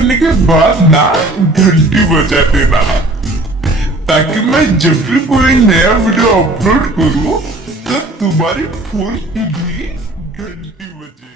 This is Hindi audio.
करने के बाद ना घंटी बजा देना, ताकि मैं जब भी कोई नया वीडियो अपलोड करूं तो तुम्हारी फोन की भी घंटी बजे।